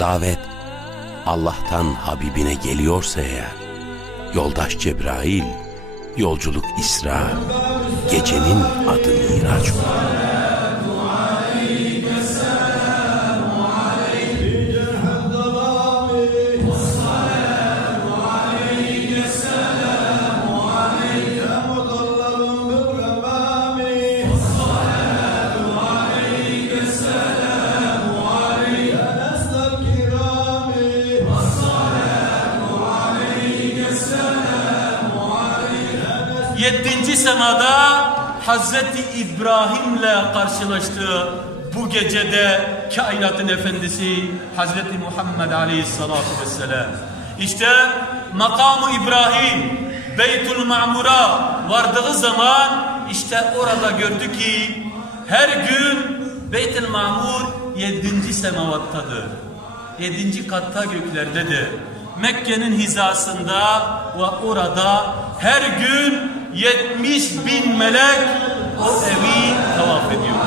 Davet Allah'tan Habibine geliyorsa eğer, yoldaş Cebrail, yolculuk İsra, gecenin adı Miraç olur. Yedinci semada Hazreti İbrahim'le karşılaştığı bu gecede kainatın efendisi Hazreti Muhammed Aleyhisselatü Vesselam. İşte makamı İbrahim Beytül Ma'mur'a vardığı zaman işte orada gördü ki her gün Beytül Ma'mur 7. semavattadır. 7. katta göklerdedir. Mekke'nin hizasında ve orada her gün 70.000 melek o evi tavaf ediyor.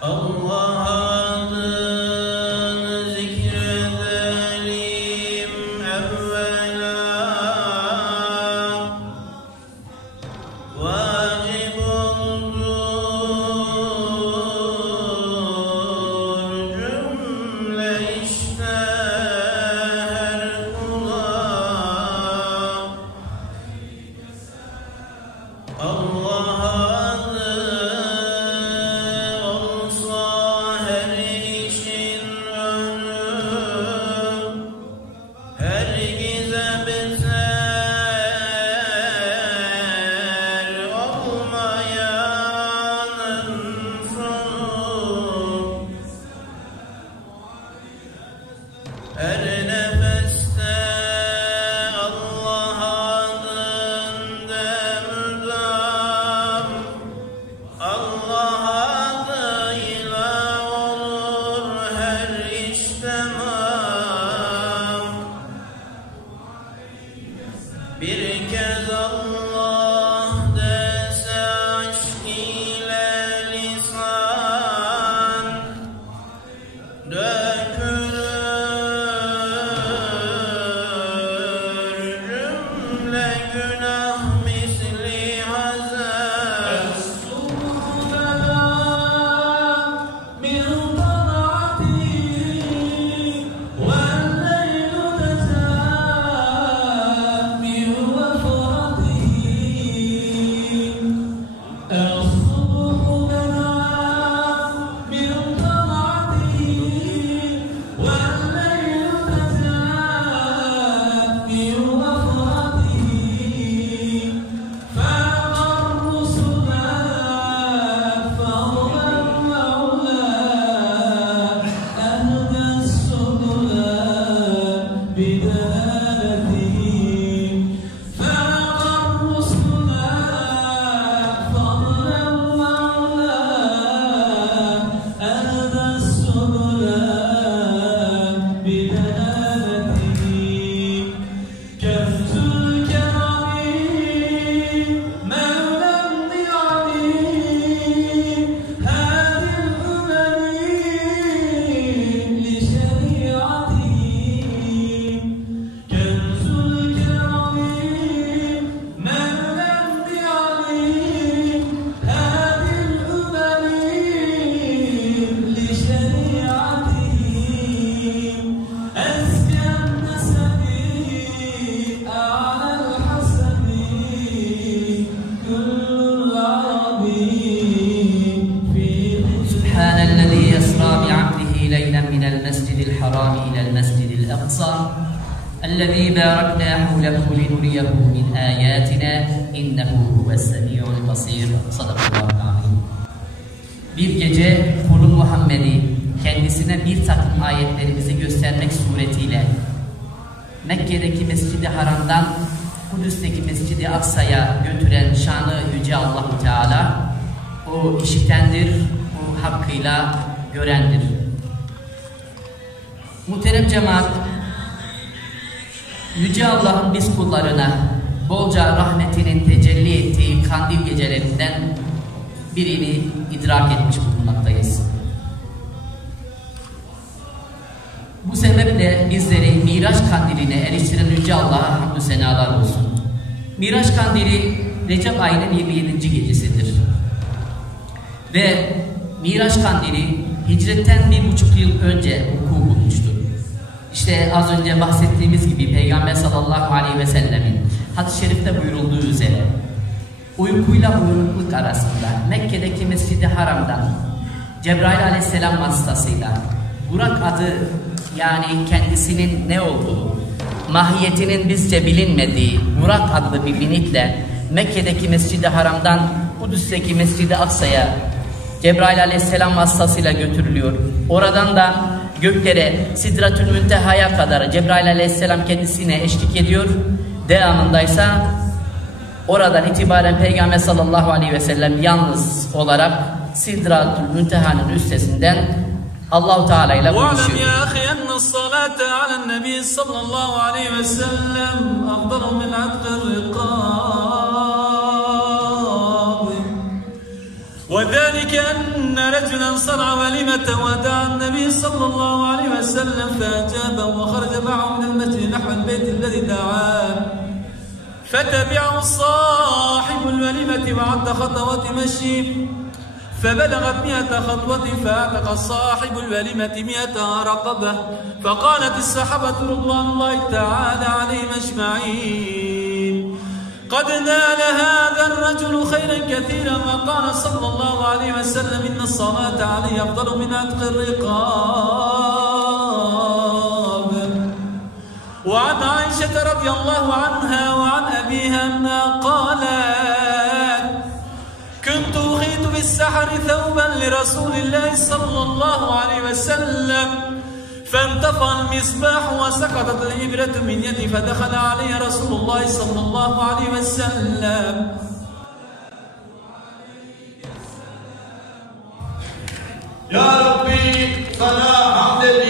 Allah من المسجد الحرام إلى المسجد الأقصى الذي باركنا حوله لنريه من آياتنا إنه هو السميع البصير. Sadakallahü. Bir gece kulun Muhammed'i kendisine bir takım ayetlerimizi göstermek suretiyle Mekke'deki Mescid-i Haram'dan Kudüs'teki Mescid-i Aksa'ya götüren şanı yüce Allah-u Teala o işitendir, o hakkıyla görendir. Muhterem cemaat, yüce Allah'ın biz kullarına bolca rahmetinin tecelli ettiği kandil gecelerinden birini idrak etmiş bulunmaktayız. Bu sebeple bizleri Miraç Kandili'ne eriştiren yüce Allah'a hamdü senalar olsun. Miraç Kandili Recep ayının 27. gecesidir. Ve Miraç Kandili hicretten 1,5 yıl önce vuku bulmuştur. İşte az önce bahsettiğimiz gibi Peygamber sallallahu aleyhi ve sellemin hadis-i şerifte buyurulduğu üzere uykuyla uyanıklık arasında Mekke'deki Mescid-i Haram'dan Cebrail aleyhisselam vasıtasıyla Burak adı, yani kendisinin ne olduğu, mahiyetinin bizce bilinmediği Burak adlı bir binitle Mekke'deki Mescid-i Haram'dan Kudüs'teki Mescid-i Aksa'ya Cebrail aleyhisselam vasıtasıyla götürülüyor. Oradan da göklere Sidratül Münteha'ya kadar Cebrail aleyhisselam kendisine eşlik ediyor. Devamındaysa oradan itibaren Peygamber sallallahu aleyhi ve sellem yalnız olarak Sidratül Münteha'nın üstesinden Allah-u Teala ile konuşuyor. وَعْلَمْ يَا أَخِي أَنَّ الصَّلَاةَ عَلَى النَّبِيِّ صَلَّى اللّٰهُ عَلَيْهِ وَسَلَّمْ أَفْضَلُ مِنْ عَتْقِ الرِّقَابِ وَذَلِكَ أَنَّ رَجُلًا صَنَعَ وَلِيمَةً وَدَعَا النَّبِيَّ صَلَّى اللّٰهُ عَلَيْهِ وَسَلَّمْ فَأَجَابَهُ وَخَرَجَ مَعَهُ مِنَ الْمَسْجِدِ نَحْوَ الْبَيْتِ الَّذِي دَعَاهُ فَتَبِعَهُ صَاحِبُ الْوَلِيمَةِ وَعَدَّ خَطَوَاتِ مَشْيِهِ فبلغت 100 خطوة فأعتق صاحب الوليمة 100 رقبة فقالت الصحابة رضوان الله تعالى عليهم أجمعين قد نال هذا الرجل خيرا كثيرا وقال صلى الله عليه وسلم إن الصلاة عليه أفضل من عتق الرقاب. وعن عائشة رضي الله عنها وعن أبيها أنها قالت كنت أخيط بالسحر ثوبا لرسول الله صلى الله عليه وسلم فانطفى المصباح وسقطت الإبرة من يدي فدخل عليه رسول الله صلى الله عليه وسلم. Ya Rabbi sana hamd ediyorum.